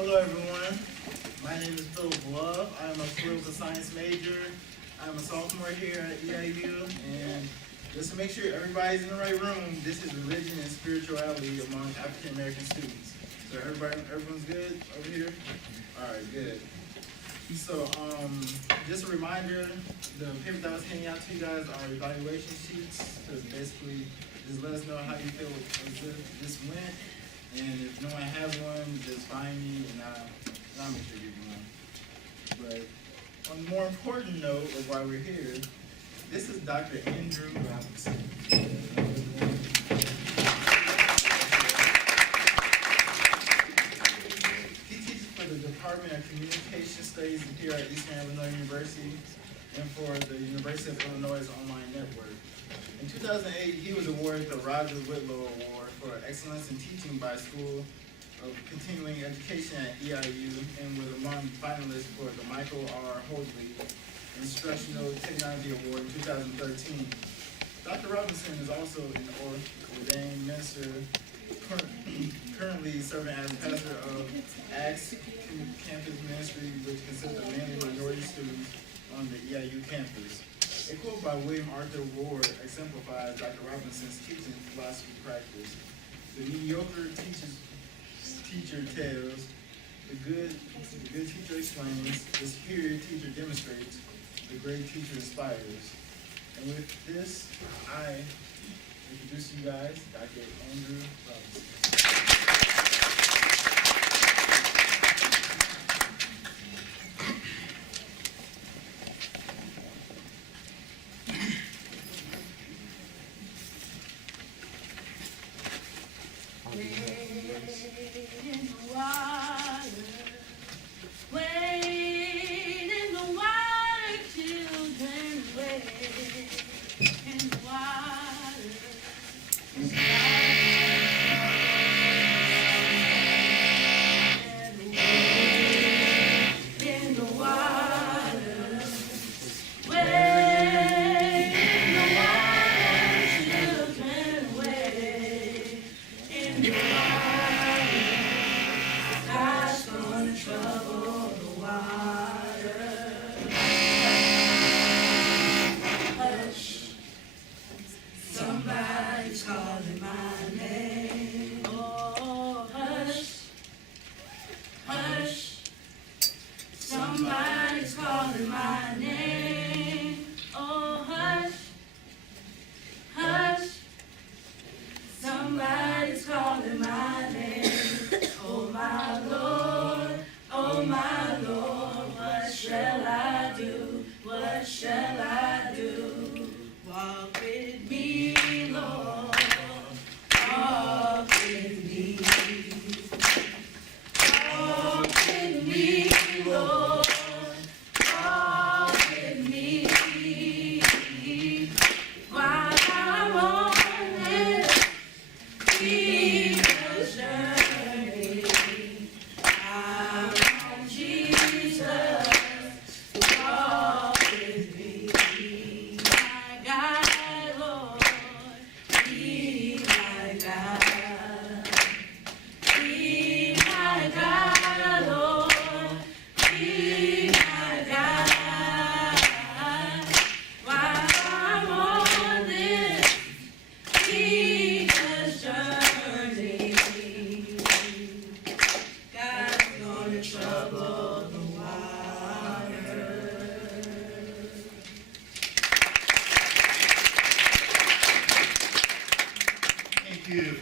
Hello everyone, my name is Philip Love. I am a political science major. I'm a sophomore here at EIU, and just to make sure everybody's in the right room, this is religion and spirituality among African American students. So everyone's good over here? Alright, good. So just a reminder, the paper that I was handing out to you guys are evaluation sheets to basically just let us know how you feel this went. And if no one has one, just find me and I'll make sure you get one. But on a more important note of why we're here, this is Dr. Andrew Robinson. He teaches for the Department of Communication Studies here at Eastern Illinois University and for the University of Illinois Online Network. In 2008, he was awarded the Roger Whitlow Award for Excellence in Teaching by School of Continuing Education at EIU and was among finalists for the Michael R. Hoadley Instructional Technology Award in 2013. Dr. Robinson is also an ordained minister, currently serving as pastor of Acts Campus Ministry, which consists of mainly minority students on the EIU campus. A quote by William Arthur Ward exemplifies Dr. Robinson's teaching philosophy practice. The mediocre teacher tells, the good teacher explains, the superior teacher demonstrates, the great teacher inspires. And with this, I introduce you guys Dr. Andrew Robinson.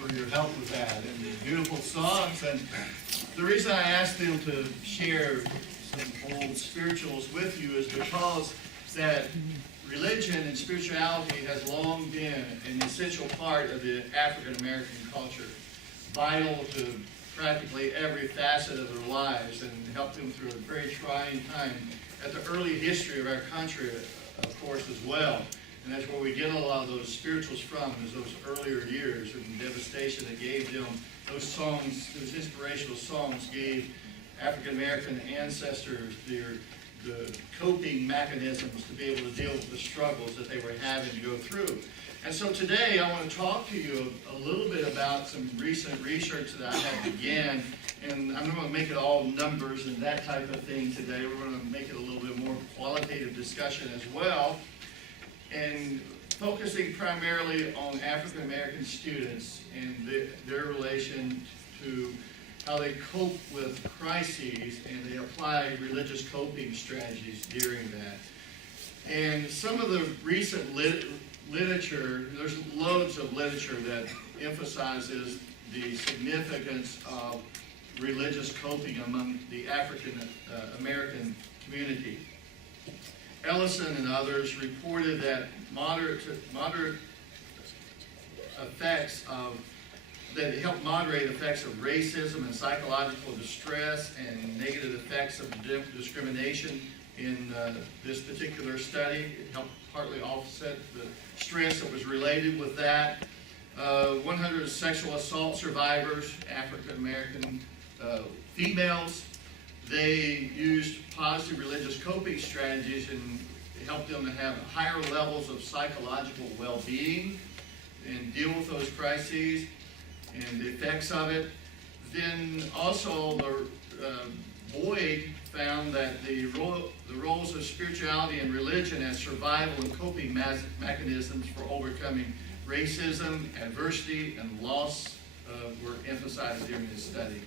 For your help with that and beautiful songs. And the reason I asked them to share some old spirituals with you is because that religion and spirituality has long been an essential part of the African American culture, vital to practically every facet of their lives and helped them through a very trying time at the early history of our country, of course, as well. And that's where we get a lot of those spirituals from, is those earlier years and the devastation that gave them. Those songs, those inspirational songs gave African American ancestors the coping mechanisms to be able to deal with the struggles that they were having to go through. And so today I want to talk to you a little bit about some recent research that I had began, and I'm going to make it all numbers and that type of thing today. We're going to make it a little bit more qualitative discussion as well, and focusing primarily on African American students and their relation to how they cope with crises and they apply religious coping strategies during that. And some of the recent literature, there's loads of literature that emphasizes the significance of religious coping among the African American community. Ellison and others reported that moderate effects of that help moderate effects of racism and psychological distress and negative effects of discrimination in this particular study. It helped partly offset the stress that was related with that. 100 sexual assault survivors, African American females, they used positive religious coping strategies and helped them to have higher levels of psychological well-being and deal with those crises and the effects of it. Then also Boyd found that the roles of spirituality and religion as survival and coping mechanisms for overcoming racism, adversity, and loss were emphasized during this study.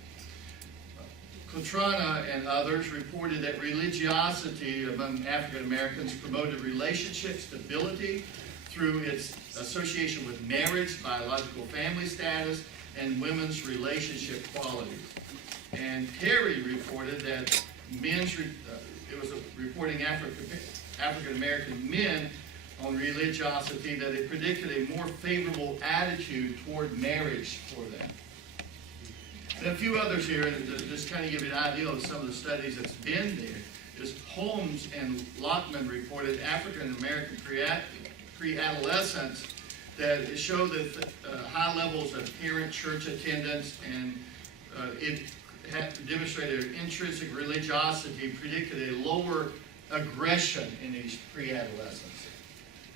Cotrana and others reported that religiosity among African Americans promoted relationship stability through its association with marriage, biological family status, and women's relationship qualities. And Carey reported that it was reporting African American men on religiosity, that it predicted a more favorable attitude toward marriage for them. And a few others here, and to just kind of give you an idea of some of the studies that's been there, is Holmes and Lockman reported African American pre-adolescents that it showed that high levels of parent church attendance and it had demonstrated intrinsic religiosity predicted a lower aggression in these pre-adolescents.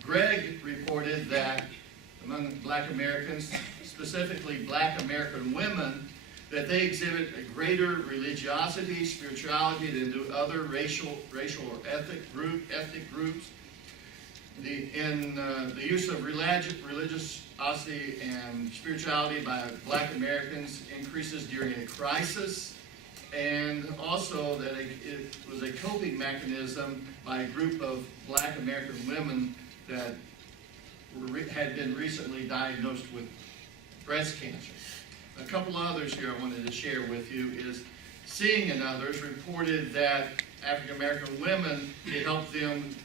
Gregg reported that among Black Americans, specifically Black American women, that they exhibit a greater religiosity, spirituality than do other racial or ethnic groups. The use of religiosity and spirituality by Black Americans increases during a crisis, and also that it was a coping mechanism by a group of Black American women that had been recently diagnosed with breast cancer. A couple others here I wanted to share with you is Singh and others reported that African American women, it helped them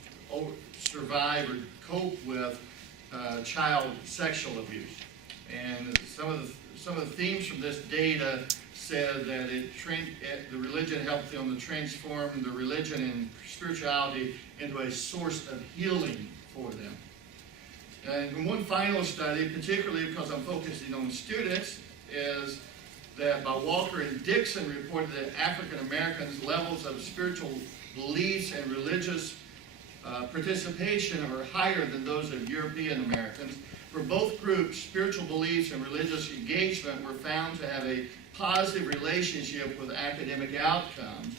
survive or cope with child sexual abuse. And some of the themes from this data said that the religion helped them to transform the religion and spirituality into a source of healing for them. And one final study, particularly because I'm focusing on students, is that by Walker and Dixon reported that African Americans' levels of spiritual beliefs and religious participation are higher than those of European Americans. For both groups, spiritual beliefs and religious engagement were found to have a positive relationship with academic outcomes.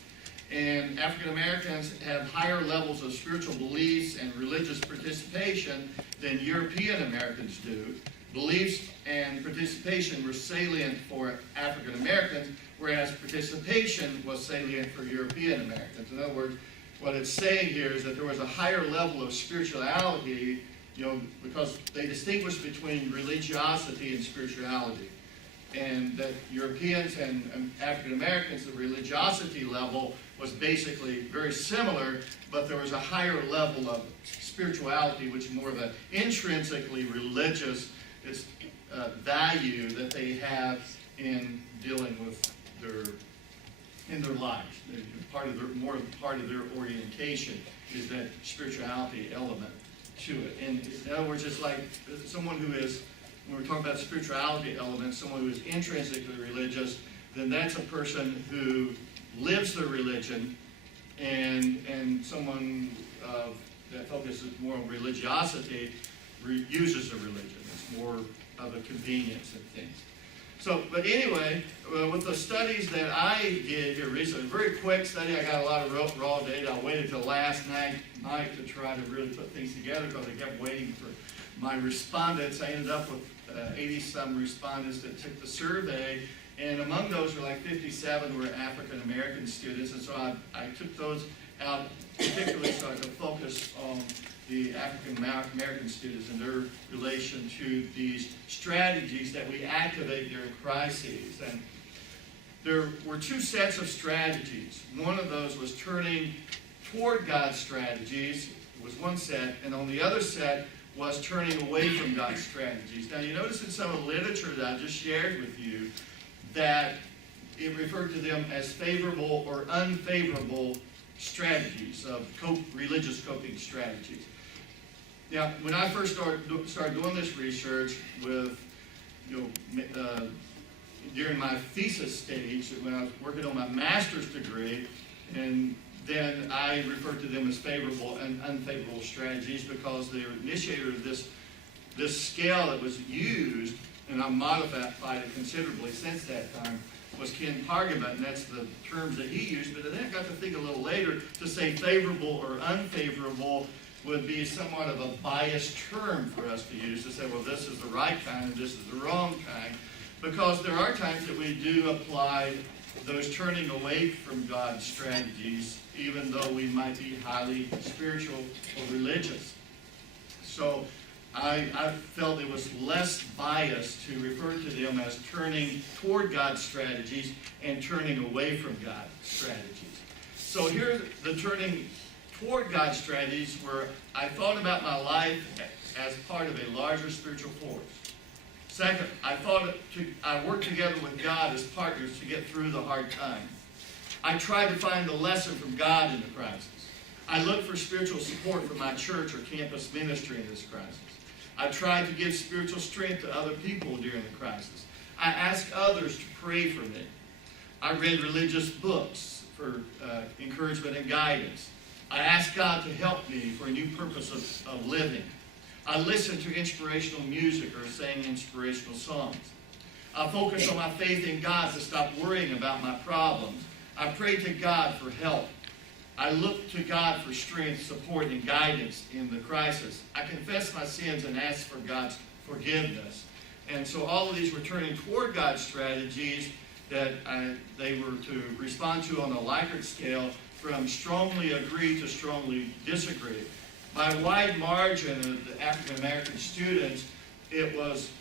And African Americans have higher levels of spiritual beliefs and religious participation than European Americans do. Beliefs and participation were salient for African Americans, whereas participation was salient for European Americans. In other words, what it's saying here is that there was a higher level of spirituality, because they distinguish between religiosity and spirituality. And that Europeans and African Americans, the religiosity level was basically very similar, but there was a higher level of spirituality, which is more of an intrinsically religious value that they have in dealing with in their lives. Part of their orientation is that spirituality element to it. And in other words, it's like someone who is, when we're talking about spirituality element, someone who is intrinsically religious, then that's a person who lives their religion, and someone that focuses more on religiosity uses of religion. It's more of a convenience and things. So, but anyway, with the studies that I did here recently, very quick study, I got a lot of raw data. I waited till last night to try to really put things together because I kept waiting for my respondents. I ended up with 80-some respondents that took the survey, and among those were like 57 were African American students, and so I took those out particularly so I could focus on the African American students and their relation to these strategies that we activate during crises. And there were two sets of strategies. One of those was turning toward God's strategies. It was one set, and on the other set was turning away from God's strategies. Now you notice in some of the literature that I just shared with you that it referred to them as favorable or unfavorable strategies of religious coping strategies. Now, when I first started doing this research with, during my thesis stage, when I was working on my master's degree, and then I referred to them as favorable and unfavorable strategies because the initiator of this scale that was used, and I've modified it considerably since that time, was Ken Pargamet, and that's the terms that he used. But then I got to think a little later to say favorable or unfavorable would be somewhat of a biased term for us to use, to say, well, this is the right kind and this is the wrong kind, because there are times that we do apply those turning away from God's strategies, even though we might be highly spiritual or religious. So I felt it was less biased to refer to them as turning toward God's strategies and turning away from God's strategies. So here, the turning toward God's strategies where I thought about my life as part of a larger spiritual force. Second, I worked together with God as partners to get through the hard time. I tried to find the lesson from God in the crisis. I looked for spiritual support from my church or campus ministry in this crisis. I tried to give spiritual strength to other people during the crisis. I asked others to pray for me. I read religious books for encouragement and guidance. I asked God to help me for a new purpose of living. I listened to inspirational music or sang inspirational songs. I focused on my faith in God to stop worrying about my problems. I prayed to God for help. I looked to God for strength, support, and guidance in the crisis. I confessed my sins and asked for God's forgiveness. And so all of these were turning toward God's strategies that they were to respond to on a Likert scale from strongly agree to strongly disagree. By a wide margin of the African American students, it was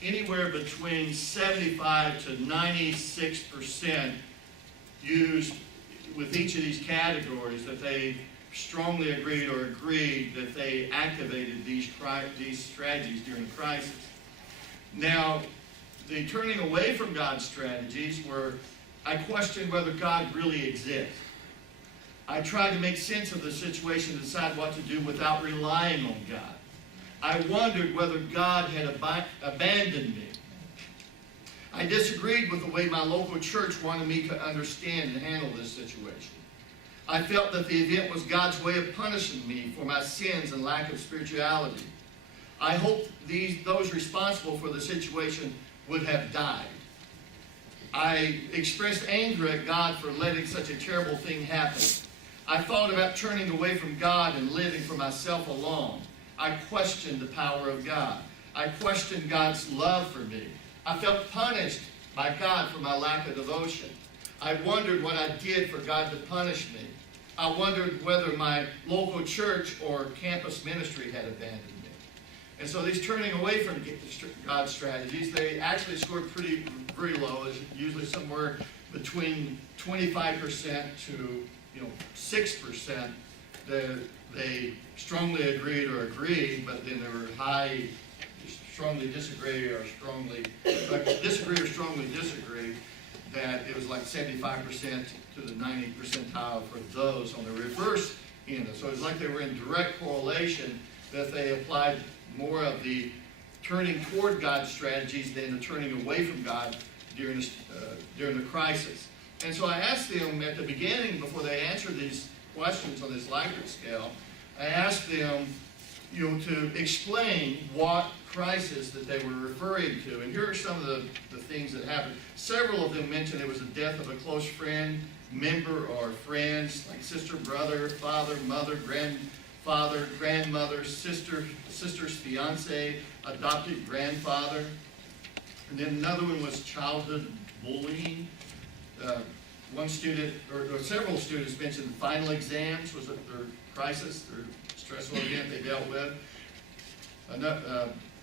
anywhere between 75 to 96% used with each of these categories that they strongly agreed or agreed that they activated these strategies during the crisis. Now, the turning away from God's strategies were, I questioned whether God really exists. I tried to make sense of the situation and decide what to do without relying on God. I wondered whether God had abandoned me. I disagreed with the way my local church wanted me to understand and handle this situation. I felt that the event was God's way of punishing me for my sins and lack of spirituality. I hoped those responsible for the situation would have died. I expressed anger at God for letting such a terrible thing happen. I thought about turning away from God and living for myself alone. I questioned the power of God. I questioned God's love for me. I felt punished by God for my lack of devotion. I wondered what I did for God to punish me. I wondered whether my local church or campus ministry had abandoned me. And so these turning away from God's strategies, they actually scored very low. It's usually somewhere between 25% to 6%. They strongly agreed or agreed, but then there were high strongly disagree or strongly disagree, that it was like 75% to the 90th percentile for those on the reverse end. So it's like they were in direct correlation, that they applied more of the turning toward God's strategies than the turning away from God during the crisis. And so I asked them at the beginning, before they answered these questions on this Likert scale, I asked them, to explain what crisis that they were referring to. And here are some of the things that happened. Several of them mentioned it was the death of a close friend, member, or friends, like sister, brother, father, mother, grandfather, grandmother, sister's fiance, adopted grandfather. And then another one was childhood bullying. One student, or several students mentioned final exams was their crisis, their stressful event they dealt with.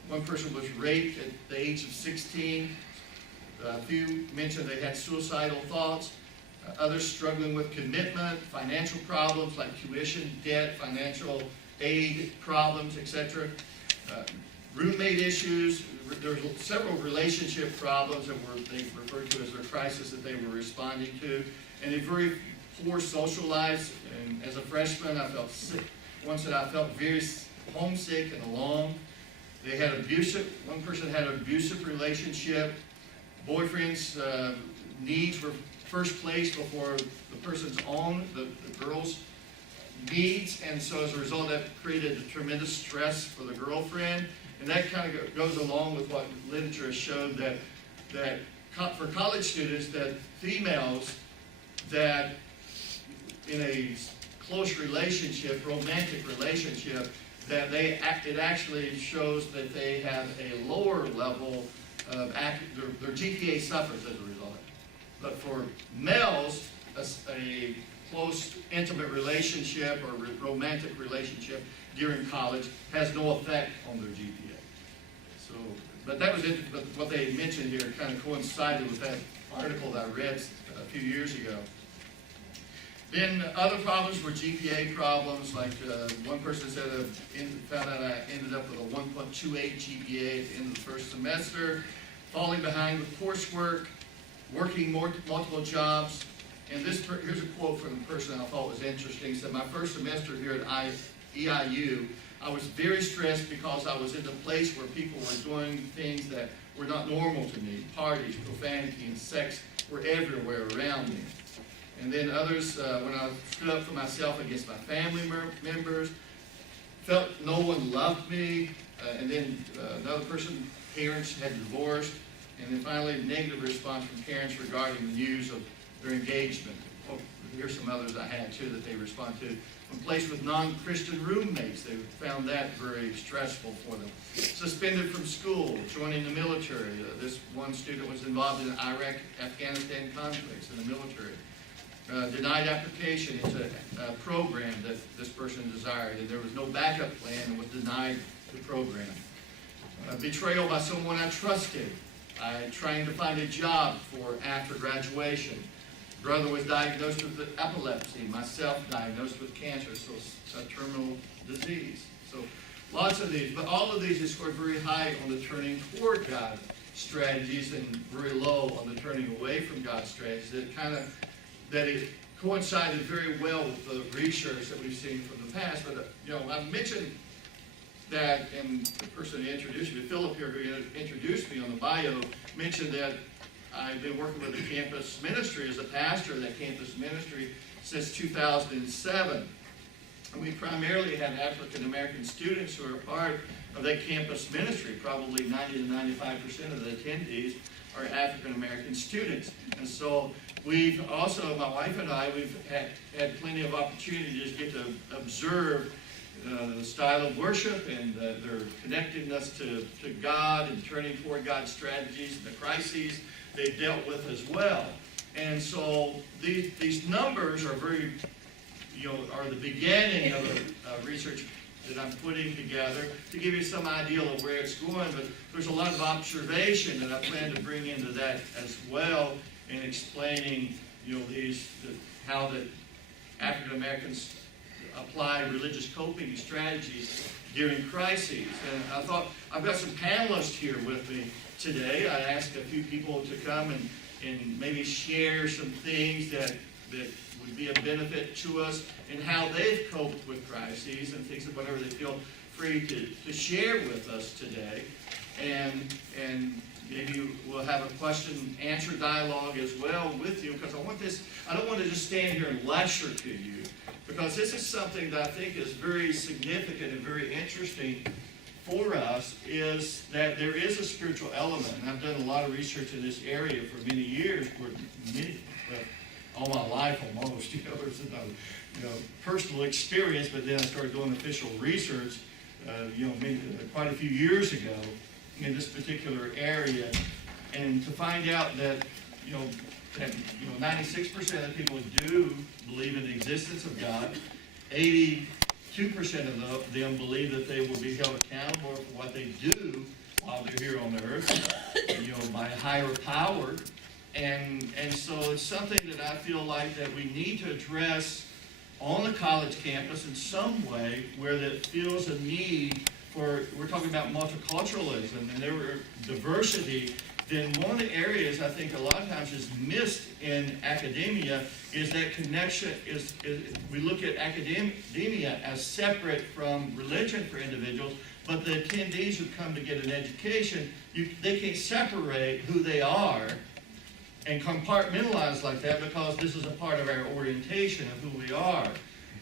One person was raped at the age of 16. A few mentioned they had suicidal thoughts. Others struggling with commitment, financial problems like tuition, debt, financial aid problems, etc. Roommate issues. There were several relationship problems that they referred to as their crisis that they were responding to. And a very poor social lives. And as a freshman, I felt sick. One said I felt very homesick and alone. They had one person had an abusive relationship. Boyfriend's needs were first placed before the person's own, the girl's needs, and so as a result that created a tremendous stress for the girlfriend. And that kind of goes along with what literature has shown that for college students, that females that in a close relationship, romantic relationship, that it actually shows that they have a lower level of their GPA suffers as a result. But for males, a close, intimate relationship or romantic relationship during college has no effect on their GPA. So, but that was it. But what they mentioned here kind of coincided with that article that I read a few years ago. Then other problems were GPA problems, like one person said, found out I ended up with a 1.28 GPA at the end of the first semester, falling behind with coursework, working multiple jobs. And here's a quote from the person I thought was interesting. He said, my first semester here at EIU, I was very stressed because I was in a place where people were doing things that were not normal to me. Parties, profanity, and sex were everywhere around me. And then others, when I stood up for myself against my family members, felt no one loved me. And then another person, parents had divorced. And then finally, negative response from parents regarding the news of their engagement. Oh, here's some others I had too that they respond to. From placed with non-Christian roommates, they found that very stressful for them. Suspended from school, joining the military. This one student was involved in Iraq, Afghanistan conflicts in the military. Denied application into a program that this person desired, and there was no backup plan and was denied the program. Betrayal by someone I trusted. Trying to find a job for after graduation. Brother was diagnosed with epilepsy, myself diagnosed with cancer, so a terminal disease. So lots of these, but all of these are scored very high on the turning toward God strategies and very low on the turning away from God strategies. That it coincided very well with the research that we've seen from the past. But I mentioned that, and the person who introduced me, Philip here, who introduced me on the bio, mentioned that I've been working with the campus ministry as a pastor of that campus ministry since 2007. And we primarily have African American students who are part of that campus ministry. Probably 90 to 95% of the attendees are African American students. And so we've also, my wife and I, we've had plenty of opportunity to just get to observe the style of worship and their connectedness to God and turning toward God's strategies and the crises they've dealt with as well. And so these numbers are very, are the beginning of the research that I'm putting together to give you some idea of where it's going. But there's a lot of observation that I plan to bring into that as well in explaining, how the African Americans apply religious coping strategies during crises. And I thought, I've got some panelists here with me today. I asked a few people to come and maybe share some things that would be a benefit to us and how they've coped with crises and things, whatever they feel free to share with us today. And maybe we'll have a question and answer dialogue as well with you, because I don't want to just stand here and lecture to you, because this is something that I think is very significant and very interesting for us, is that there is a spiritual element. And I've done a lot of research in this area for many years, all my life almost, there's no, personal experience, but then I started doing official research, quite a few years ago in this particular area, and to find out that, 96% of people do believe in the existence of God. 82% of them believe that they will be held accountable for what they do while they're here on earth, by a higher power. And so it's something that I feel like that we need to address on the college campus in some way, where that feels a need for, we're talking about multiculturalism and there were diversity. Then one of the areas I think a lot of times is missed in academia is that connection. Is we look at academia as separate from religion for individuals, but the attendees who come to get an education, they can't separate who they are and compartmentalize like that, because this is a part of our orientation of who we are.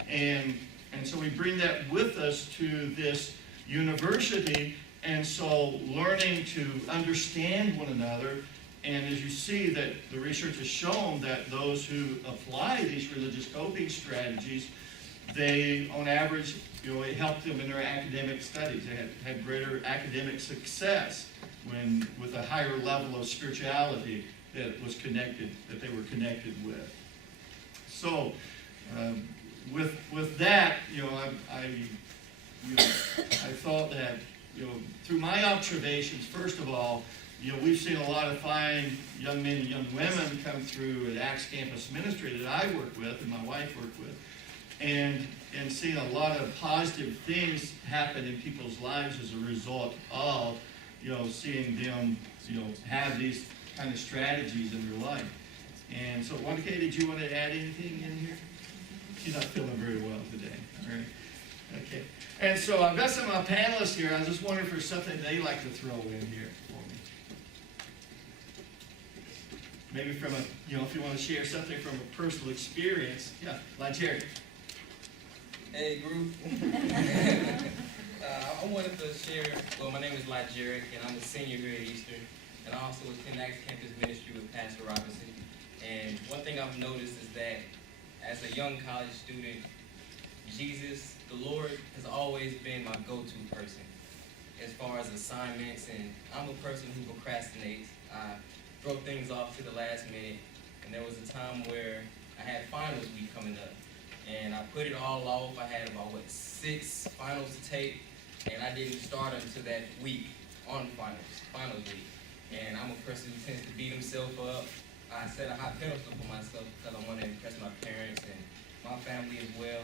And so we bring that with us to this university. And so learning to understand one another, and as you see that the research has shown that those who apply these religious coping strategies, they, on average, it helped them in their academic studies. They had greater academic success with a higher level of spirituality that they were connected with. So, with that, I thought that, through my observations, first of all, we've seen a lot of fine young men and young women come through at Acts Campus Ministry that I work with and my wife worked with, and seeing a lot of positive things happen in people's lives as a result of, seeing them, have these kind of strategies in their life. And so, Monica, did you want to add anything in here? She's not feeling very well today. All right. Okay. And so I've got some of my panelists here. I was just wondering if there's something they like to throw in here for me. Maybe from if you want to share something from a personal experience. Yeah, like Jerry. Hey, group. I wanted to share, my name is Lot Jarek, and I'm a senior here at Eastern, and I also attend Acts Campus Ministry with Pastor Robinson. And one thing I've noticed is that as a young college student, Jesus, the Lord, has always been my go-to person as far as assignments, and I'm a person who procrastinates. I throw things off to the last minute, and there was a time where I had finals week coming up, and I put it all off. I had about, 6 finals to take, and I didn't start until that week on finals week. And I'm a person who tends to beat himself up. I set a high pedestal for myself because I want to impress my parents and my family as well.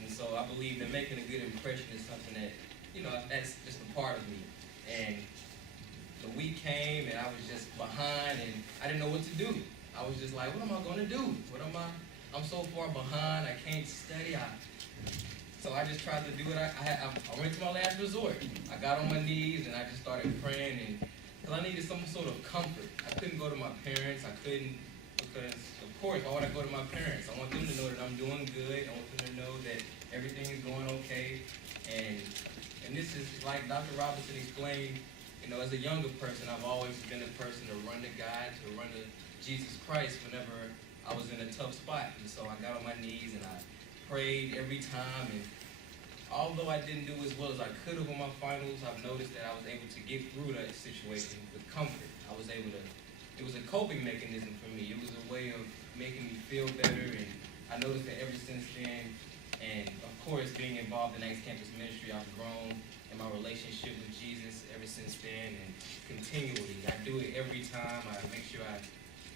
And so I believe that making a good impression is something that, that's just a part of me. And the week came and I was just behind and I didn't know what to do. I was just like, what am I going to do? I'm so far behind, I can't study. So I just tried to do it. I went to my last resort. I got on my knees and I just started praying, because I needed some sort of comfort. I couldn't go to my parents. I couldn't, because of course, why would I go to my parents? I want them to know that I'm doing good. I want them to know that everything is going okay. And this is like Dr. Robinson explained, as a younger person, I've always been a person to run to God, to run to Jesus Christ whenever I was in a tough spot. And so I got on my knees and I prayed every time. And although I didn't do as well as I could have on my finals, I've noticed that I was able to get through that situation with comfort. It was a coping mechanism for me. It was a way of making me feel better, and I noticed that ever since then, and of course being involved in Acts Campus Ministry, I've grown in my relationship with Jesus ever since then, and continually. I do it every time. I make sure I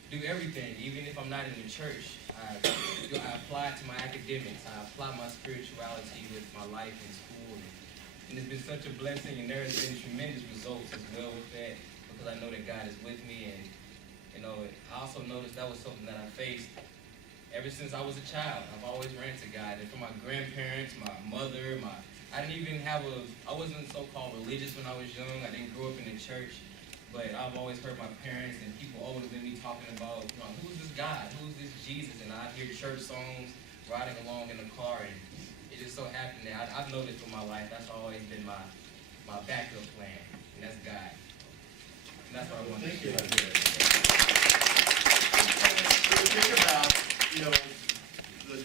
do everything, even if I'm not in the church. I apply it to my academics. I apply my spirituality with my life in school. And it's been such a blessing, and there has been tremendous results as well with that, because I know that God is with me. And I also noticed that was something that I faced ever since I was a child. I've always ran to God. And from my grandparents, my mother, I wasn't so-called religious when I was young. I didn't grow up in the church. But I've always heard my parents and people older than me talking about, who's this God? Who's this Jesus? And I'd hear church songs riding along in the car, and it just so happened that I've noticed with my life, that's always been my backup plan, and that's God. And that's what I want to Thank you. share. So think about, the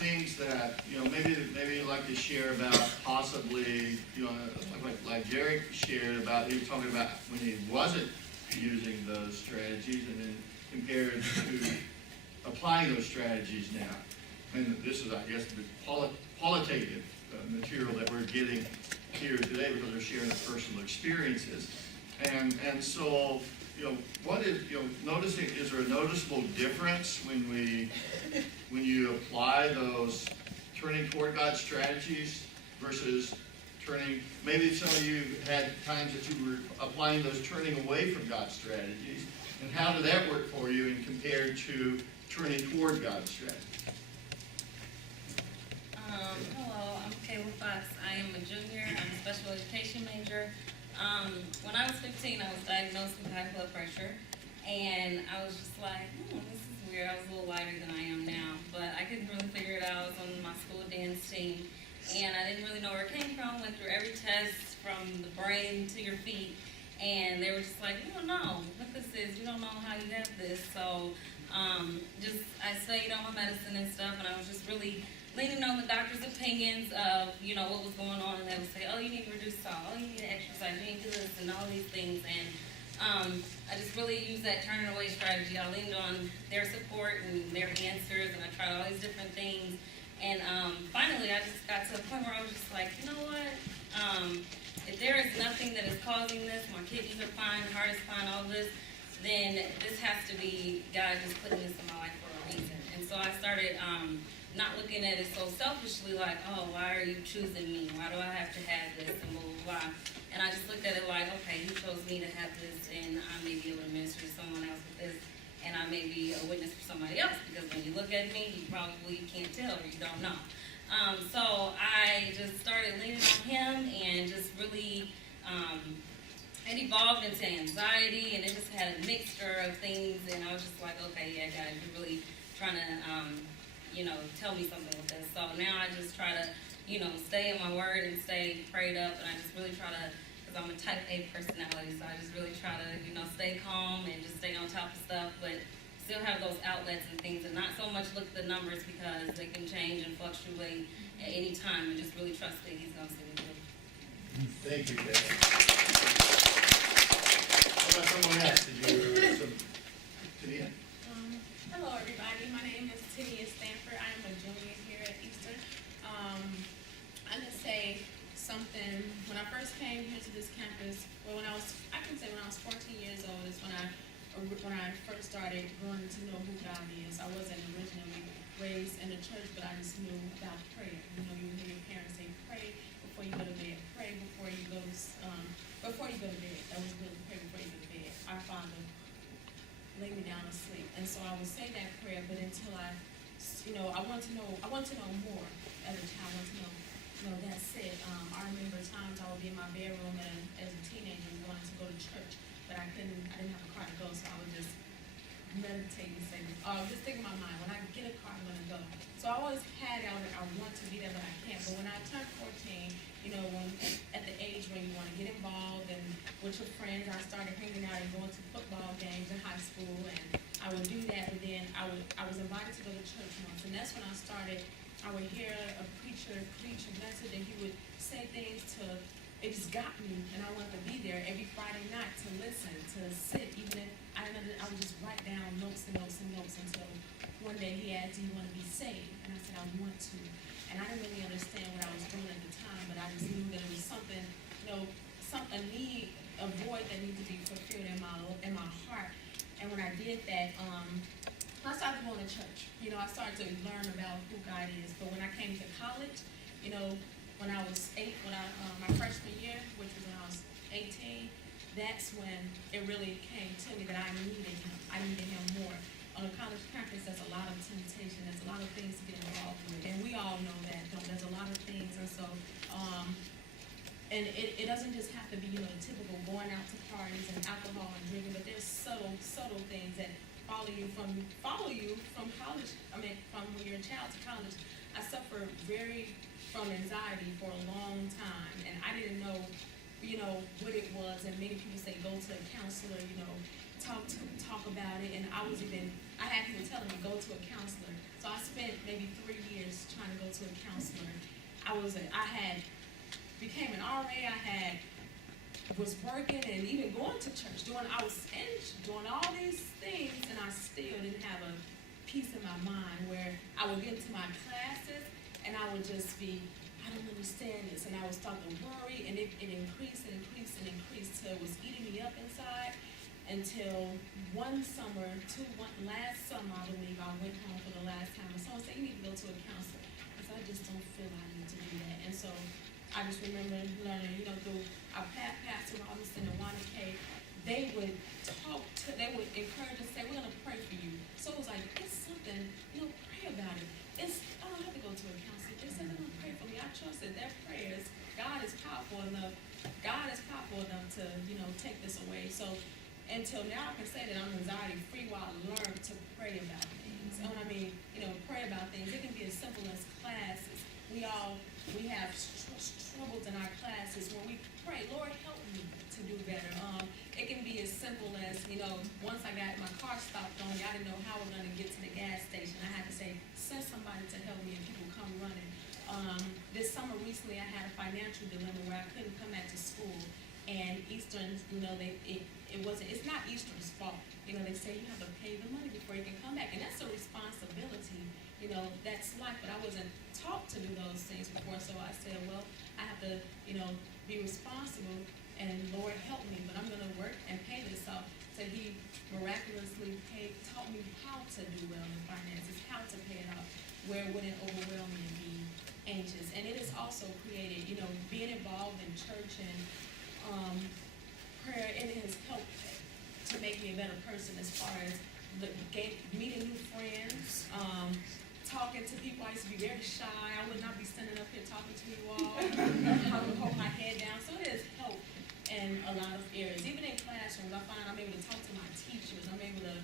things that, maybe you'd like to share about possibly, like Derek shared about, he was talking about when he wasn't using those strategies and then compared to applying those strategies now. And this is, I guess, the qualitative material that we're getting here today because they're sharing their personal experiences. And so, what is, noticing, is there a noticeable difference when you apply those turning toward God strategies versus turning, maybe some of you had times that you were applying those turning away from God's strategies, and how did that work for you in compared to turning toward God's strategies? Hello, I'm Kayla Fox. I am a junior. I'm a special education major. When I was 15, I was diagnosed with high blood pressure, and I was just like, this is weird. I was a little lighter than I am now, but I couldn't really figure it out. I was on my school dance team, and I didn't really know where it came from. Went through every test from the brain to your feet, and they were just like, you don't know what this is. You don't know how you have this. So I studied on my medicine and stuff, and I was just really leaning on the doctor's opinions of, what was going on, and they would say, oh, you need to reduce salt, oh, you need to exercise, you need to do this, and all these things, and I just really used that turning away strategy. I leaned on their support and their answers, and I tried all these different things, and finally I just got to a point where I was just like, you know what, if there is nothing that is causing this, my kidneys are fine, heart is fine, all this, then this has to be God just putting this in my life for a reason. And so I started not looking at it so selfishly, like, oh, why are you choosing me? Why do I have to have this? And blah, blah, blah. And I just looked at it like, okay, you chose me to have this, and I may be able to minister to someone else with this, and I may be a witness for somebody else, because when you look at me, you probably can't tell, or you don't know. So I just started leaning on him, and just really, it evolved into anxiety, and it just had a mixture of things, and I was just like, okay, yeah, God, you're really trying to, tell me something with this. So now I just try to, stay in my word and stay prayed up, and I just really try to, because I'm a type A personality, so I just really try to, stay calm and just stay on top of stuff, but still have those outlets and things, and not so much look at the numbers because they can change and fluctuate at any time, and just really trust that he's going to see me through. Thank you, Kay. How about someone else? Did you have some, Tania? Hello, everybody. My name is Tania Stanford. I am a junior here at Eastern. I'm going to say something. When I first came here to this campus, well, when I was 14 years old is when I first started growing to know who God is. I wasn't originally raised in the church, but I just knew about prayer. You hear your parents say, pray before you go to bed. Pray before you go to bed. That was good. Pray before you go to bed. Our Father, lay me down to sleep. And so I would say that prayer, but until I want to know more as a child. I want to know, that's it. I remember times I would be in my bedroom as a teenager wanting to go to church, but I didn't have a car to go, so I would just meditate and say, just think in my mind, when I get a car, I'm going to go. So I always had it, I want to be there, but I can't. But when I turned 14, when at the age when you want to get involved and with your friends, I started hanging out and going to football games in high school, and I would do that, but then I was invited to go to church once, and that's when I would hear a preacher preach a message, and he would say things it just got me, and I wanted to be there every Friday night to listen, to sit, even if I would just write down notes and notes and notes until one day he asked, do you want to be saved? And I said, I want to. And I didn't really understand what I was doing at the time, but I just knew that it was something, a need, a void that needed to be fulfilled in my heart. And when I did that, I started going to church. I started to learn about who God is. But when I came to college, when I was my freshman year, which was when I was 18, that's when it really came to me that I needed him. I needed him more. On a college campus, there's a lot of temptation. There's a lot of things to get involved with. And we all know that, there's a lot of things. And so, and it doesn't just have to be, the typical going out to parties and alcohol and drinking, but there's subtle things that follow you from college. I mean, from when you're a child to college. I suffered from anxiety for a long time, and I didn't know, what it was. And many people say go to a counselor, talk about it. And I had people telling me go to a counselor. So I spent maybe 3 years trying to go to a counselor. Became an RA. Was working and even going to church, doing all these things, and I still didn't have a peace in my mind where I would get into my classes and I would just be, I don't understand this, and I would start to worry, and it increased and increased and increased till it was eating me up inside, until last summer, I believe, I went home for the last time, and someone said, you need to go to a counselor, because I just don't feel I need to do that. And so I just remember learning, through our Pastor Robinson and Wanda K, they would encourage us, say, we're going to pray for you. So it was like, it's something, pray about it. I don't have to go to a counselor. They said they're going to pray for me. I trusted their prayers. God is powerful enough to, take this away. So until now, I can say that I'm anxiety free while I learned to pray about things. And when I mean, pray about things, it can be as simple as classes. We have troubles in our classes where we pray, Lord, help me to do better. It can be as simple as, once I got my car stopped on, I didn't know how we're going to get to the gas station. I had to say, send somebody to help me, and people come running. This summer recently, I had a financial dilemma where I couldn't come back to school. And Eastern, it's not Eastern's fault. They say you have to pay the money before you can come back. And that's a responsibility. That's life, but I wasn't taught to do those things before. So I said, well, I have to, be responsible, and Lord help me, but I'm going to work and pay this off. So he miraculously taught me how to do well in finances, how to pay it off, where it wouldn't overwhelm me and be anxious. And it has also created, being involved in church and prayer, it has helped to make me a better person as far as meeting new friends, talking to people. I used to be very shy. I would not be standing up here talking to you all. I would hold my head down. So it has helped in a lot of areas. Even in classrooms, I find I'm able to talk to my teachers. I'm able to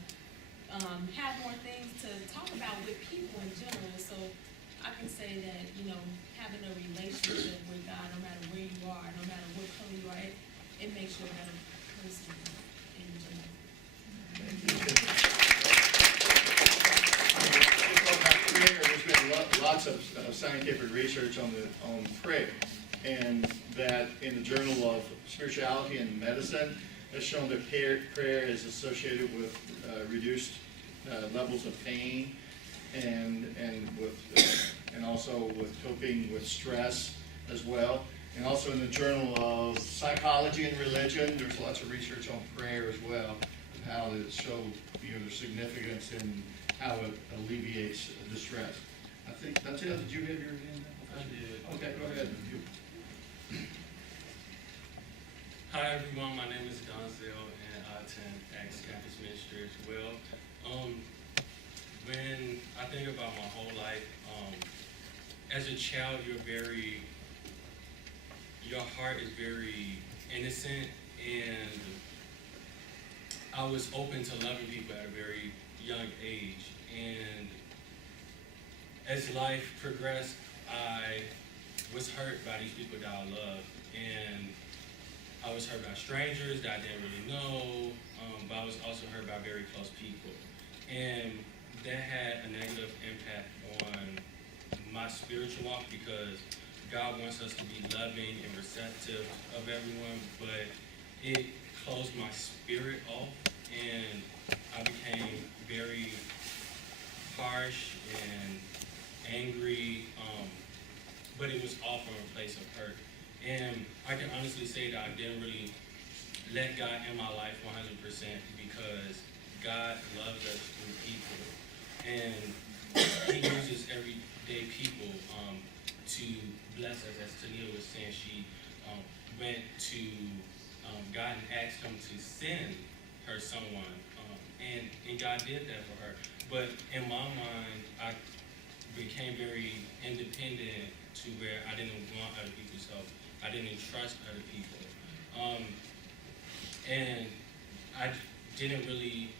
have more things to talk about with people in general. So I can say that, having a relationship with God, no matter where you are, no matter what color you are, it makes you a better person in general. There's been lots of scientific research on prayer, and that in the Journal of Spirituality and Medicine has shown that prayer is associated with reduced levels of pain, and also with coping with stress as well. And also in the Journal of Psychology and Religion, there's lots of research on prayer as well, and how it shows the significance in how it alleviates distress. I think that's it. Did you have your hand up? I did. Okay, go ahead. Hi everyone, my name is Donzel, and I attend Acts Campus Ministry as well. When I think about my whole life, as a child, your heart is very innocent, and I was open to loving people at a very young age. And as life progressed, I was hurt by these people that I loved, and I was hurt by strangers that I didn't really know, but I was also hurt by very close people. And that had a negative impact on my spiritual walk, because God wants us to be loving and receptive of everyone, but it closed my spirit off, and I became very harsh and angry, but it was all from a place of hurt. And I can honestly say that I didn't really let God in my life 100%, because God loves us through people. And he uses everyday people to bless us. As Tania was saying, she went to God and asked him to send her someone. And God did that for her. But in my mind, I became very independent to where I didn't want other people's help. I didn't trust other people. And I didn't really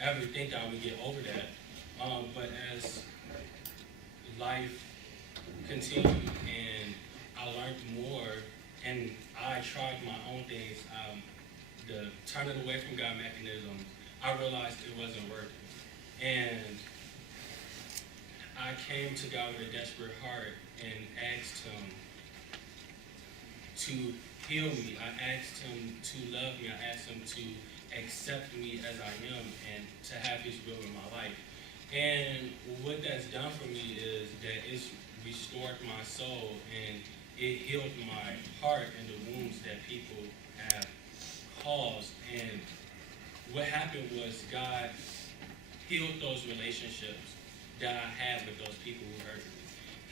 ever think I would get over that. But as life continued and I learned more and I tried my own things, the turning away from God mechanisms, I realized it wasn't working. And I came to God with a desperate heart and asked Him to heal me. I asked Him to love me. I asked Him to accept me as I am and to have His will in my life. And what that's done for me is that it's restored my soul and it healed my heart and the wounds that people have caused. And what happened was God healed those relationships that I had with those people who hurt me.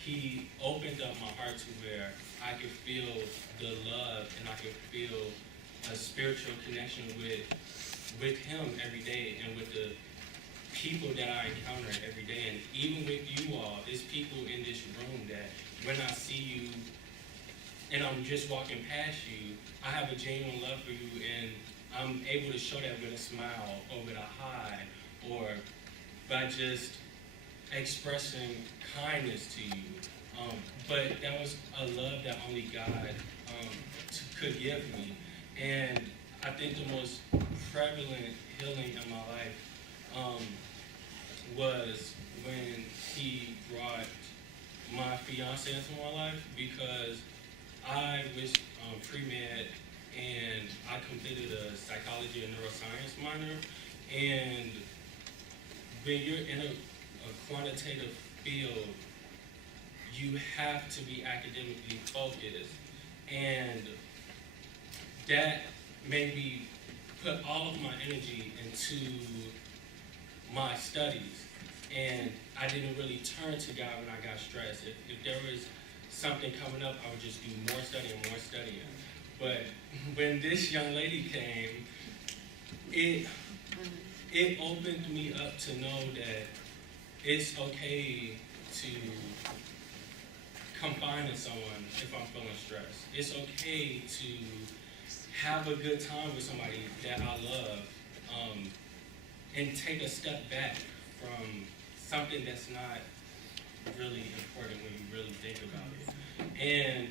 He opened up my heart to where I could feel the love and I could feel a spiritual connection with Him every day and with the people that I encounter every day. And even with you all, there's people in this room that when I see you and I'm just walking past you, I have a genuine love for you and I'm able to show that with a smile or with a hi or by just expressing kindness to you. But that was a love that only God could give me. And I think the most prevalent healing in my life was when He brought my fiance into my life, because I was pre-med and I completed a psychology and neuroscience minor. And when you're in a quantitative field, you have to be academically focused. And that made me put all of my energy into my studies. And I didn't really turn to God when I got stressed. If there was something coming up, I would just do more studying. But when this young lady came, it opened me up to know that it's okay to confide in someone if I'm feeling stressed. It's okay to have a good time with somebody that I love, and take a step back from something that's not really important when you really think about it. And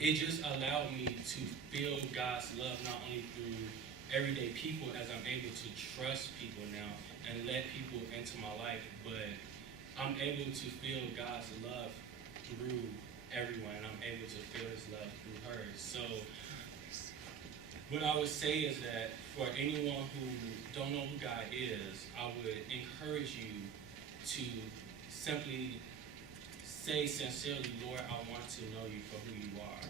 it just allowed me to feel God's love not only through everyday people, as I'm able to trust people now and let people into my life, but I'm able to feel God's love through everyone, and I'm able to feel His love through her. So what I would say is that for anyone who don't know who God is, I would encourage you to simply say sincerely, Lord, I want to know you for who you are.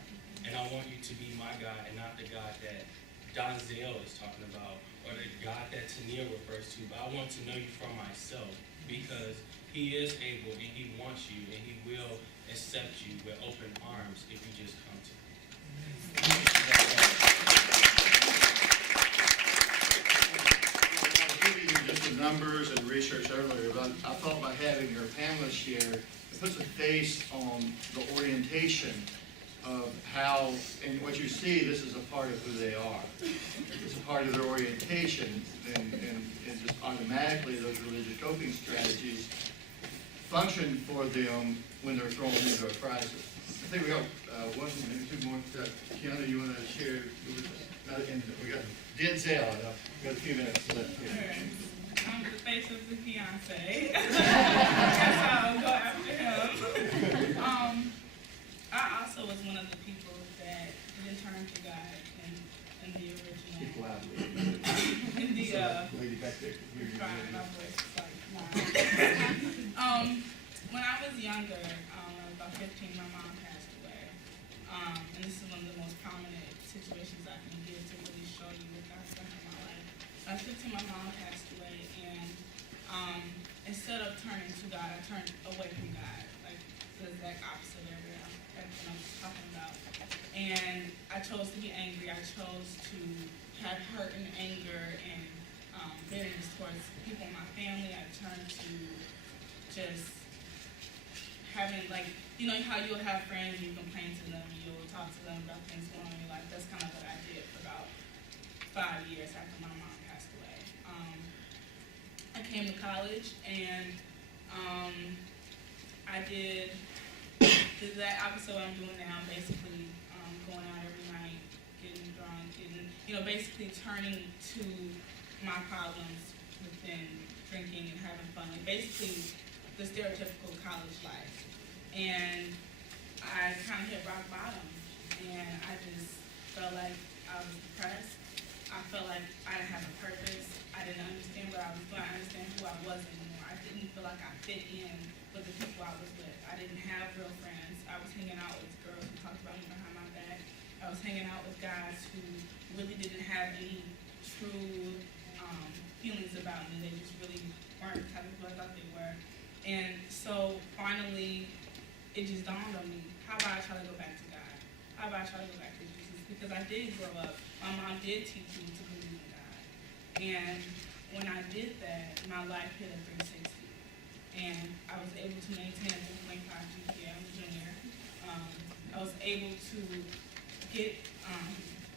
And I want you to be my God and not the God that Donzel is talking about or the God that Tania refers to. But I want to know you for myself, because He is able and He wants you and He will accept you with open arms if you just come to Him. I was giving you just the numbers and research earlier, but I thought by having your panelists share, it puts a face on the orientation of how, and what you see, this is a part of who they are. It's a part of their orientation, and just automatically those religious coping strategies function for them when they're thrown into a crisis. I think we got one, maybe two more. Kiana, you want to share? And we got Denzel. We got a few minutes left here. I'm the face of the fiance. Guess I'll go after him. I also was one of the people that didn't turn to God in the original. Speak loudly. In the Lady back there. trying, my voice is like mine. When I was younger, when I was about 15, my mom passed away. And this is one of the most prominent situations I can give to really show you what God's done in my life. When I was 15, my mom passed away, and instead of turning to God, I turned away from God, like the exact opposite of everything I was talking about. And I chose to be angry. I chose to have hurt and anger and bitterness towards people in my family. I turned to just having, like, you know how you'll have friends, you complain to them, you'll talk to them about things going on in your life. That's kind of what I did for about 5 years after my mom passed away. came to college, and I did that opposite of what I'm doing now, basically going out every night, getting drunk, basically turning to my problems within drinking and having fun, like basically the stereotypical college life. And I kind of hit rock bottom, and I just felt like I was depressed. I felt like I didn't have a purpose. I didn't understand what I was doing. I didn't understand who I was anymore. I didn't feel like I fit in with the people I was with. I didn't have real friends. I was hanging out with girls who talked about me behind my back. I was hanging out with guys who really didn't have any true feelings about me. They just really weren't the type of people I thought they were. And so finally, it just dawned on me, how about I try to go back to God? How about I try to go back to Jesus? Because I did grow up. My mom did teach me to believe in God. And when I did that, my life hit a 360. And I was able to maintain a 3.5 GPA. I'm a junior. I was able to get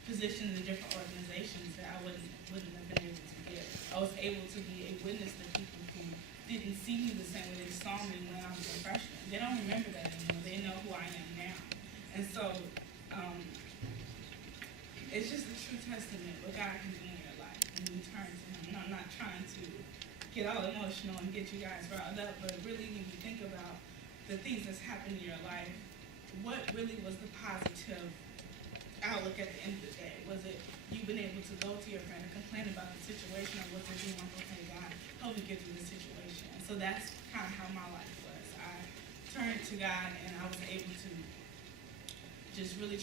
positions in different organizations that I wouldn't have been able to get. I was able to be a witness to people who didn't see me the same way they saw me when I was a freshman. They don't remember that anymore. They know who I am now. And so it's just a true testament what God can do in your life when you turn to Him. And I'm not trying to get all emotional and get you guys riled up, but really when you think about the things that's happened in your life, what really was the positive outlook at the end of the day? Was it you've been able to go to your friend and complain about the situation or what they're doing, like, okay, God, help me get through this situation. And so that's kind of how my life was. I turned to God and I was able to just really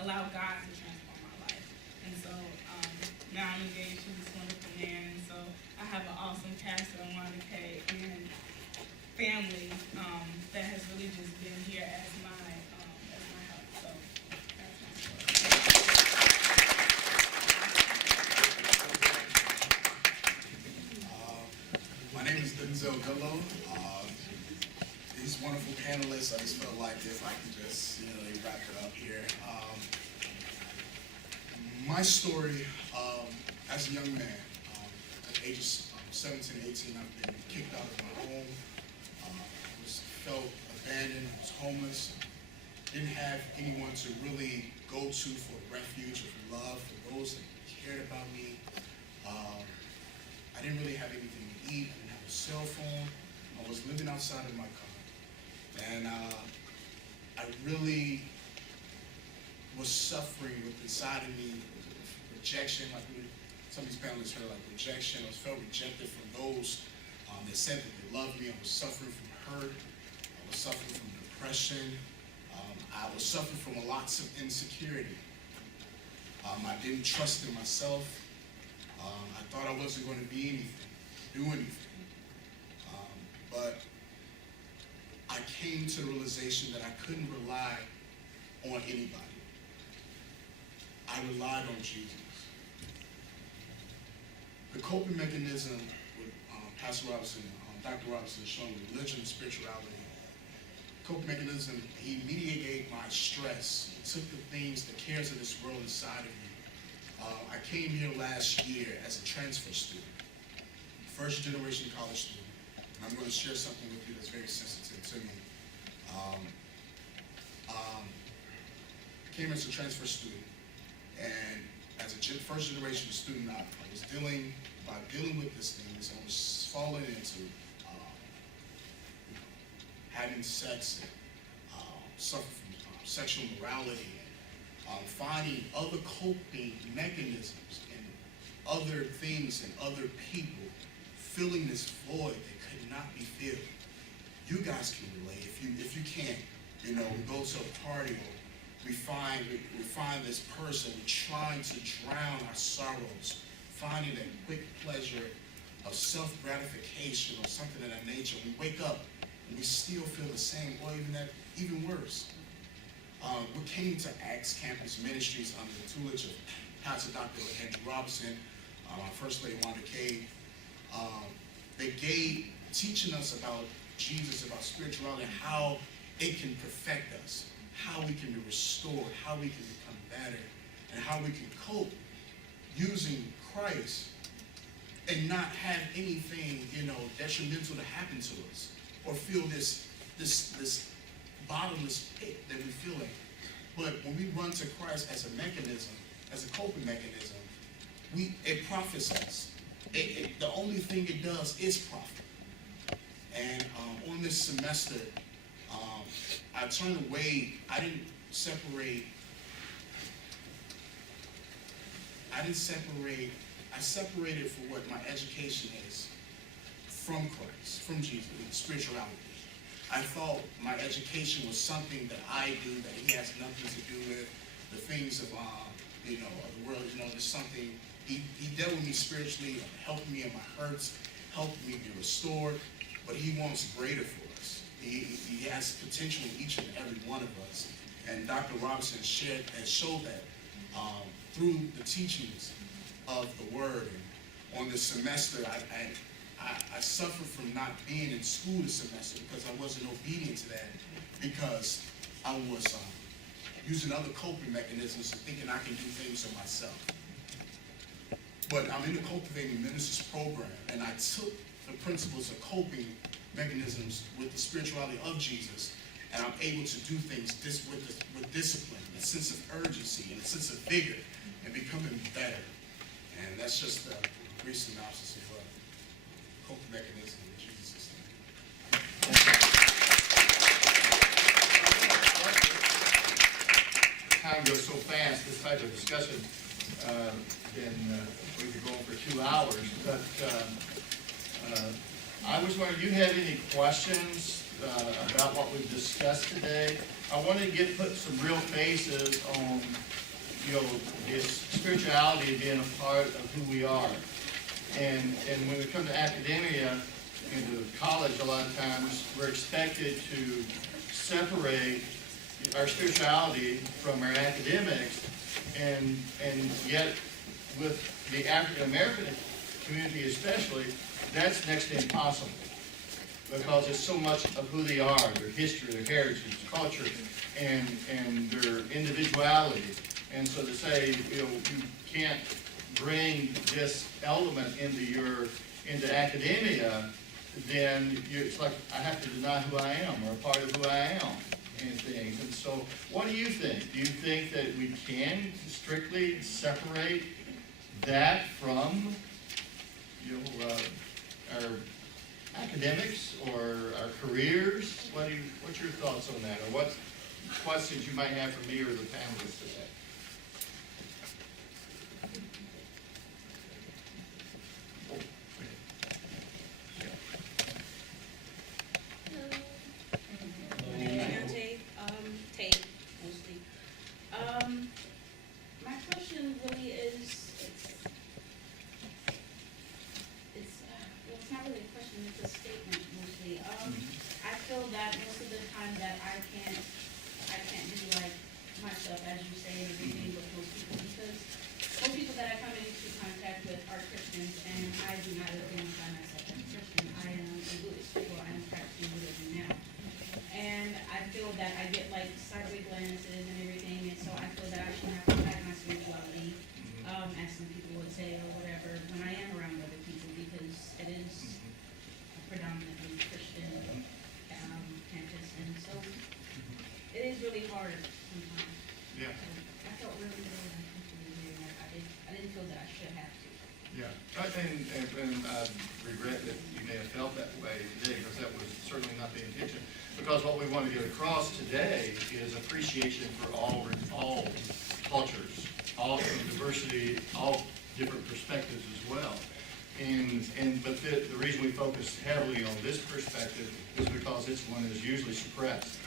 allow God to transform my life. And so now I'm engaged to this wonderful man. And so I have an awesome pastor, Wanda K, and family that has really just been here as my help. So that's my story. My name is Denzel Gullo. These wonderful panelists, I just felt like if I could just, wrap it up here. My story, as a young man, at the ages 17, 18, I've been kicked out of my home. Felt abandoned, I was homeless. Didn't have anyone to really go to for refuge or for love, for those that cared about me. I didn't really have anything to eat. I didn't have a cell phone. I was living outside of my car. And I really was suffering with inside of me rejection, like some of these panelists heard, like rejection. I felt rejected from those that said that they loved me. I was suffering from hurt. I was suffering from depression. I was suffering from lots of insecurity. I didn't trust in myself. I thought I wasn't going to be anything, do anything. But I came to the realization that I couldn't rely on anybody. I relied on Jesus. The coping mechanism with Pastor Robinson, Dr. Robinson is showing religion and spirituality. Coping mechanism, he mediated my stress. He took the things, the cares of this world inside of me. I came here last year as a transfer student, first generation college student, and I'm going to share something with you that's very sensitive to me. I came as a transfer student, and as a first generation student, I was dealing with this thing, I was falling into having sex, and suffering from sexual morality, and finding other coping mechanisms and other things and other people, filling this void that could not be filled. You guys can relate. If you can't, we go to a party, or we find this person, we're trying to drown our sorrows, finding that quick pleasure of self-gratification or something of that nature. We wake up and we still feel the same, or even worse. We came to Acts Campus Ministries under the tutelage of Pastor Dr. Andrew Robinson, our First Lady Wanda K. They teaching us about Jesus, about spirituality, how it can perfect us, how we can be restored, how we can become better, and how we can cope using Christ and not have anything, detrimental to happen to us, or feel this bottomless pit that we feel in. But when we run to Christ as a mechanism, as a coping mechanism, it profits us. The only thing it does is profit. And on this semester, I turned away. I separated for what my education is from Christ, from Jesus, spirituality. I thought my education was something that I do, that he has nothing to do with. The things of, of the world, there's something, he dealt with me spiritually, helped me in my hurts, helped me be restored, but he wants greater for us. He has potential in each and every one of us. And Dr. Robinson showed that through the teachings of the Word. And on this semester, I suffered from not being in school this semester because I wasn't obedient to that, because I was using other coping mechanisms and thinking I can do things for myself. But I'm in the Cultivating Ministers program, and I took the principles of coping mechanisms with the spirituality of Jesus, and I'm able to do things with discipline, a sense of urgency, and a sense of vigor, and becoming better. And that's just a brief synopsis of coping mechanism in Jesus' name. Time goes so fast, this type of discussion, we could go on for 2 hours, but I was wondering, do you have any questions about what we've discussed today? I wanted to put some real faces on, this spirituality being a part of who we are. And when we come to academia, into college, a lot of times, we're expected to separate our spirituality from our academics, and yet with the African American community especially, that's next to impossible, because it's so much of who they are, their history, their heritage, culture, and their individuality. And so to say, you can't bring this element into academia, then it's like I have to deny who I am, or a part of who I am, and things. And so, what do you think? Do you think that we can strictly separate that from our academics or our careers? What's your thoughts on that, or what questions you might have for me or the panelists today? My question really is, it's not really a question, it's a statement mostly. I feel that most of the time that I can't be like myself, as you say, and everything with most people, because most people that I come into contact with are Christians, and I do not identify myself as a Christian. I am a Buddhist, or I am practicing Buddhism now. And I feel that I get like sideways glances and everything, and so I feel that I should have to hide my spirituality, as some people would say, or whatever, when I am around other people, because it is a predominantly Christian campus, and so it is really hard sometimes. Yeah. So I felt really good and comfortable here, and I didn't feel that I should have to. Yeah, and I regret that you may have felt that way today, because that was certainly not the intention. Because what we want to get across today is appreciation for all cultures, all diversity, all different perspectives as well. But the reason we focus heavily on this perspective is because it's one that is usually suppressed.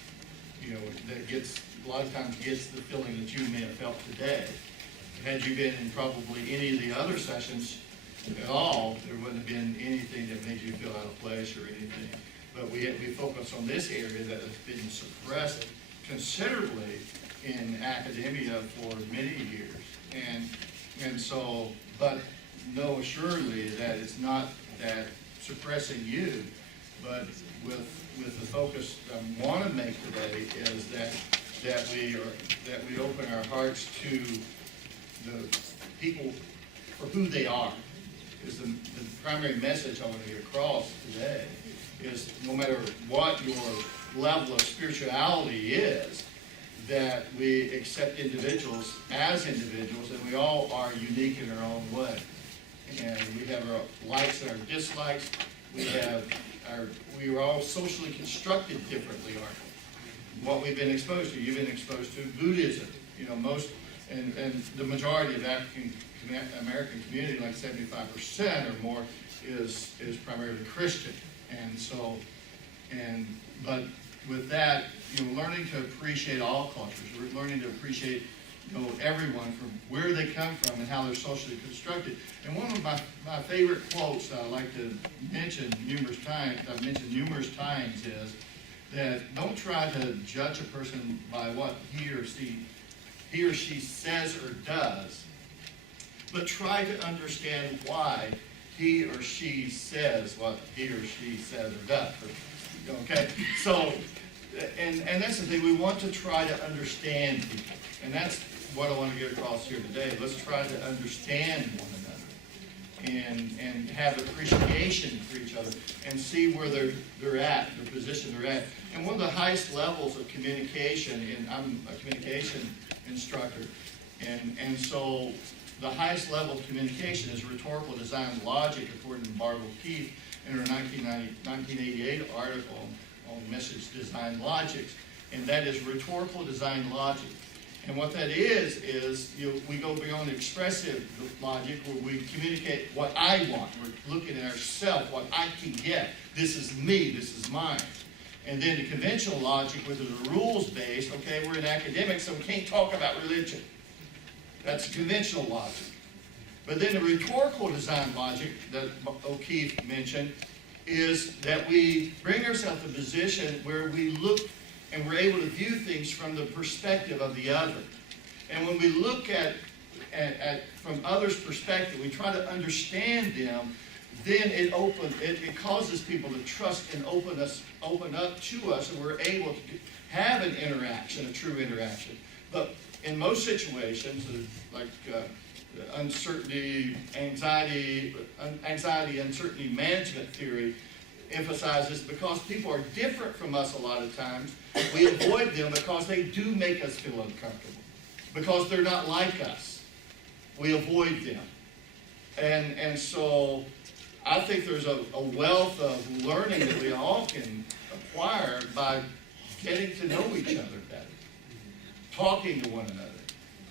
That a lot of times gets the feeling that you may have felt today. Had you been in probably any of the other sessions at all, there wouldn't have been anything that made you feel out of place or anything. But we focus on this area that has been suppressed considerably in academia for many years. And so, but know assuredly that it's not that suppressing you, but with the focus I want to make today is that we open our hearts to the people for who they are, the primary message I want to get across today is no matter what your level of spirituality is, that we accept individuals as individuals, and we all are unique in our own way. And we have our likes and our dislikes. We are all socially constructed differently, aren't we? What we've been exposed to. You've been exposed to Buddhism. You know, and the majority of African American community, like 75% or more, is primarily Christian. And so, but with that, you know, learning to appreciate all cultures, we're learning to appreciate, you know, everyone from where they come from and how they're socially constructed. And one of my favorite quotes that I like to mention numerous times, I've mentioned numerous times, is that don't try to judge a person by what he or she says or does, but try to understand why he or she says what he or she says or does. Okay? So, and that's the thing, we want to try to understand people. And that's what I want to get across here today. Let's try to understand one another and have appreciation for each other and see where they're at, the position they're at. And one of the highest levels of communication, and I'm a communication instructor, and so the highest level of communication is rhetorical design logic, according to Barbara O'Keefe in her 1988 article on message design logics, and that is rhetorical design logic. And what that is we go beyond expressive logic, where we communicate what I want. We're looking at ourselves, what I can get. This is me, this is mine. And then the conventional logic, which is rules-based, okay, we're in academics, so we can't talk about religion. That's conventional logic. But then the rhetorical design logic that O'Keefe mentioned is that we bring ourselves to a position where we look and we're able to view things from the perspective of the other. And when we look at from others' perspective, we try to understand them, then it causes people to trust and open up to us, and we're able to have an interaction, a true interaction. But in most situations, like uncertainty, anxiety, uncertainty management theory emphasizes, because people are different from us a lot of times, we avoid them because they do make us feel uncomfortable. Because they're not like us. We avoid them. And so I think there's a wealth of learning that we all can acquire by getting to know each other better, talking to one another,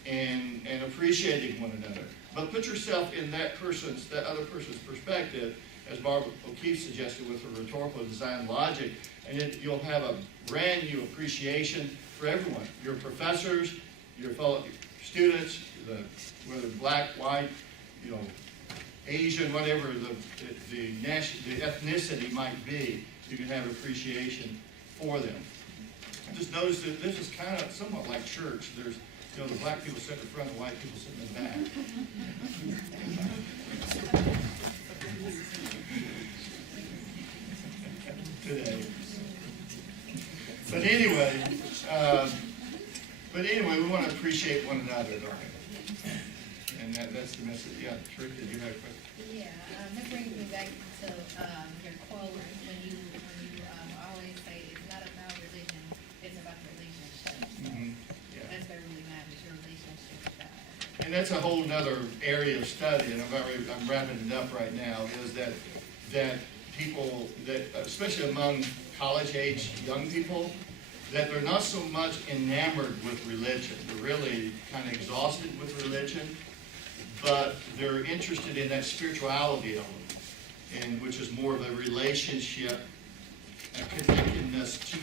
and appreciating one another. But put yourself in that other person's perspective, as Barbara O'Keefe suggested with her rhetorical design logic, and you'll have a brand new appreciation for everyone. Your professors, your fellow students, whether black, white, you know, Asian, whatever the ethnicity might be, you can have appreciation for them. I just noticed that this is kind of somewhat like church. There's, you know, the black people sit in the front, the white people sit in the back. Today. But anyway, we want to appreciate one another, don't we? And that's the message. Yeah, Trick, did you have a question? Yeah, that brings me back to your quote when you always say it's not about religion, it's about the relationship. Mm-hmm. Yeah. That's what really matters, your relationship with God. And that's a whole nother area of study, and I'm wrapping it up right now, is that people, especially among college-age young people, that they're not so much enamored with religion. They're really kind of exhausted with religion, but they're interested in that spirituality element, and which is more of a relationship, a connectedness to